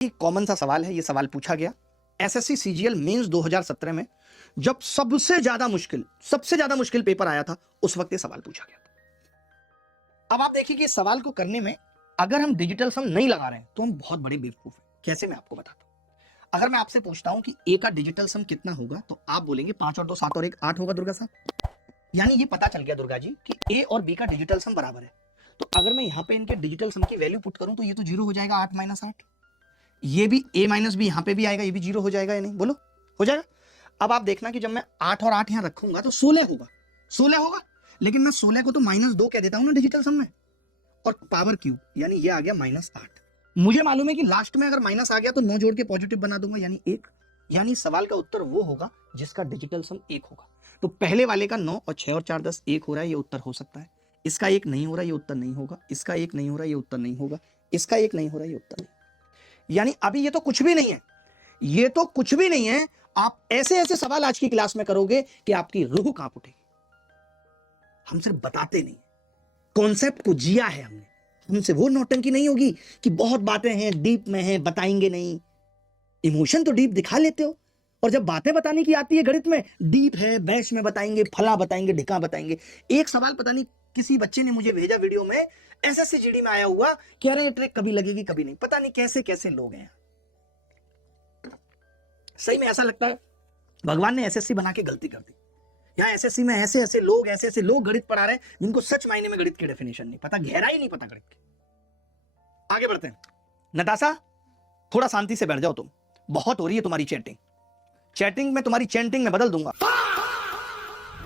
एक कॉमन सा सवाल है, ये सवाल पूछा गया एसएससी सीजीएल मेंस 2017 में, जब सबसे ज्यादा मुश्किल पेपर आया था, उस वक्त ये सवाल पूछा गया था। अब आप देखिए कि इस सवाल को करने में अगर हम डिजिटल सम नहीं लगा रहे हैं तो हम बहुत बड़े बेवकूफ हैं। कैसे, मैं आपको बताता हूं। अगर मैं आपसे पूछता हूं कि ए का डिजिटल सम कितना होगा, तो आप बोलेंगे 5 और 2 7 और 1 8 होगा दुर्गा साहब। यानी ये पता चल गया दुर्गा जी कि ए और बी का डिजिटल सम बराबर है। तो अगर मैं यहां पे इनके डिजिटल सम की वैल्यू पुट करूं तो ये तो 0 हो जाएगा, 8 - 8। ये भी a माइनस बी यहां पे भी आएगा, ये भी 0 हो जाएगा या नहीं, बोलो हो जाएगा। अब आप देखना कि जब मैं 8 और 8 यहां रखूंगा तो 16 होगा, 16 होगा। लेकिन मैं 16 को तो -2 कह देता हूं ना डिजिटल सम में, और पावर क्यूब, यानी ये आ गया -8। मुझे मालूम है कि लास्ट में अगर माइनस आ गया तो 9 जोड़ के पॉजिटिव बना दूंगा, यानी 1। यानी सवाल का उत्तर वो होगा जिसका डिजिटल सम 1 होगा। तो पहले वाले का 9 और 6 और 4 10 1 हो रहा है, ये उत्तर हो सकता है। इसका 1 नहीं हो रहा, ये उत्तर नहीं होगा। इसका 1 नहीं हो रहा, ये उत्तर नहीं होगा। इसका 1 नहीं हो रहा, ये उत्तर नहीं। यानी अभी ये तो कुछ भी नहीं है, ये तो कुछ भी नहीं है। आप ऐसे ऐसे सवाल आज की क्लास में करोगे कि आपकी रूह कांप उठेगी। हम सिर्फ बताते नहीं, कॉन्सेप्ट को जिया है हमने। हमसे वो नौटंकी नहीं होगी कि बहुत बातें हैं, डीप में हैं, बताएंगे नहीं। इमोशन तो डीप दिखा लेते हो, और जब बातें बताने की आती है गणित में, डीप है, बैच में बताएंगे, फला बताएंगे, ढिका बताएंगे। एक सवाल पता नहीं किसी बच्चे ने मुझे भेजा वीडियो में, एसएससी जीडी में आया हुआ कि अरे ये ट्रिक कभी लगेगी कभी नहीं। पता नहीं कैसे कैसे लोग हैं। सही में ऐसा लगता है भगवान ने एसएससी बना के गलती कर दी। यहाँ एसएससी में ऐसे ऐसे लोग गणित पढ़ा रहे हैं जिनको सच मायने में गणित की डेफिनेशन नहीं पता, गहराई नहीं पता गणित की। आगे बढ़ते हैं। नताशा, थोड़ा शांति से बैठ जाओ तुम, बहुत हो रही है तुम्हारी चैटिंग में तुम्हारी चैंटिंग में बदल दूंगा।